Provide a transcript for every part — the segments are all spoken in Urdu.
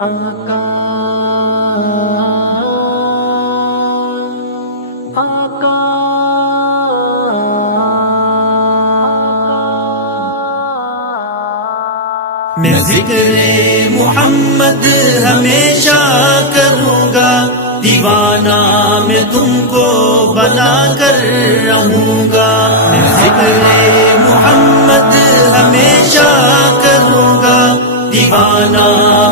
آقا آقا میں ذکر محمد ہمیشہ کروں گا، دیوانہ میں تم کو بنا کر رہوں گا۔ میں ذکر محمد ہمیشہ کروں گا، دیوانہ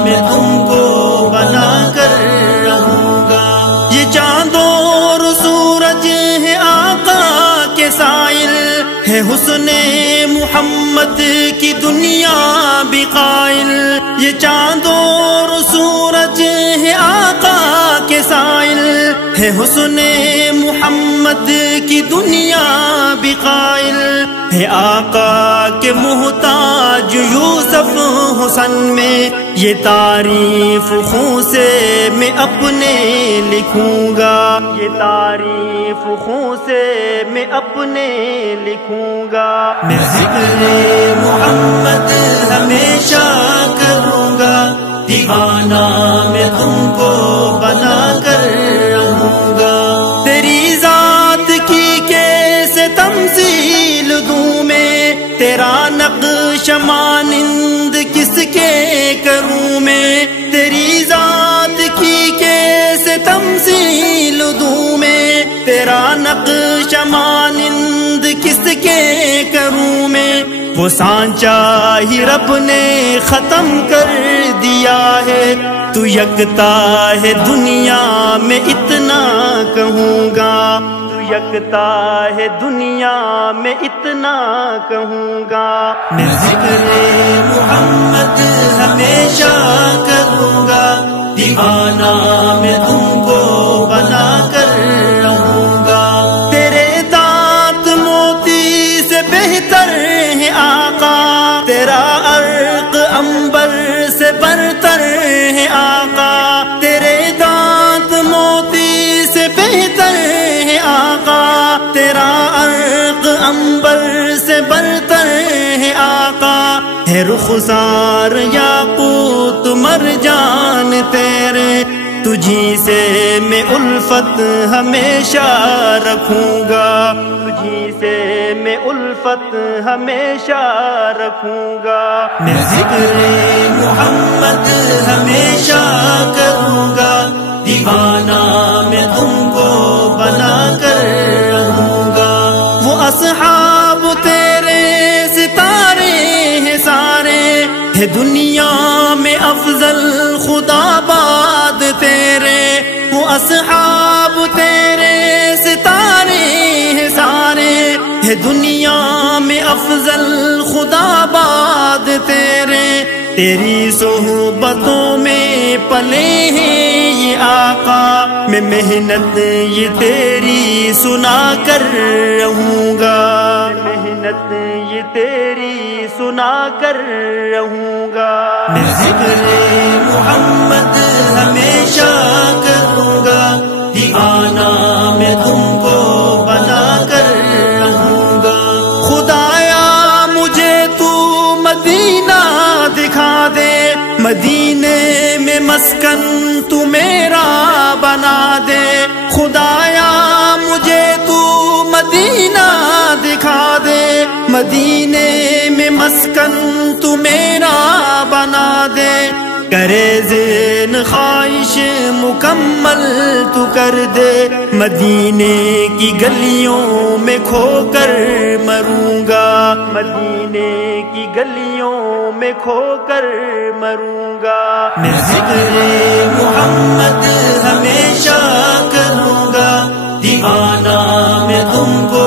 میں تم کو بنا کر رہوں گا۔ یہ چاند اور سورج ہے آقا کے سائل، ہے حسن محمد کی دنیا بھی قائل۔ یہ چاند اور سورج ہے آقا کے سائل، ہے حسن محمد کی دنیا بھی قائل۔ ہے آقا کے محتاج یوسف حسن میں، یہ تعریف خون سے میں اپنے لکھوں گا، یہ تعریف خون سے میں اپنے لکھوں گا۔ میں ذکر محمد ہمیشہ کروں گا، دیوانہ میں تم کو بنا کر رہوں گا۔ تیری ذات کی کیسے تمثیل دوں میں، تیرا نقش مانند کس کے کروں میں۔ تیری ذات کی کیسے تمثیل دوں میں، تیرا نقش مانند کس کے کروں میں۔ وہ سانچا ہی رب نے ختم کر دیا ہے، تو یکتا ہے دنیا میں اتنا کہوں گا، تو یکتا ہے دنیا میں اتنا کہوں گا۔ میں ذکر محمد ہمیشہ کروں گا، دیوانہ میں تم کو بنا کر رہوں گا۔ تیرے دانت موتی سے بہتر ہے آقا، تیرا عرق عنبر سے برتر ہے آقا۔ تیرے دانت موتی سے بہتر ہے آقا، تیرا عرق عنبر سے برتر ہے آقا۔ ہے رخسار یاقوت مرجان تیرے، تجھی سے میں الفت ہمیشہ رکھوں گا، تجھی سے میں الفت ہمیشہ رکھوں گا۔ میں ذکر محمد ہمیشہ کروں گا، دیوانہ میں تم کو بنا کر رہوں گا۔ وہ اصحاب تیرے ستارے ہیں سارے، ہے دنیا میں افضل خدا باد تیرے۔ وہ اصحاب تیرے ستارے ہیں سارے، ہے دنیا میں افضل خدا باد تیرے۔ تیری صحبتوں میں پلے ہیں یہ آقا، میں محنت یہ تیری سنا کر رہوں گا، محنت یہ تیری سنا کر رہوں گا۔ میں ذکر محمد ہمیشہ کروں گا، دیوانہ میں تم کو بنا کر رہوں گا۔ خدایا مجھے تو مدینہ دکھا دے، مدینے میں مسکن تو میرا بنا دے۔ خدایا مجھے تو مدینہ دکھا دے، مدینے میں مسکن تو میرا بنا دے۔ کرے ذہن خواہش مکمل تو کر دے، مدینے کی گلیوں میں کھو کر مروں گا، مدینے کی گلیوں میں کھو کر مروں گا۔ میں ذکر محمد ہمیشہ کروں گا، دیوانہ میں تم کو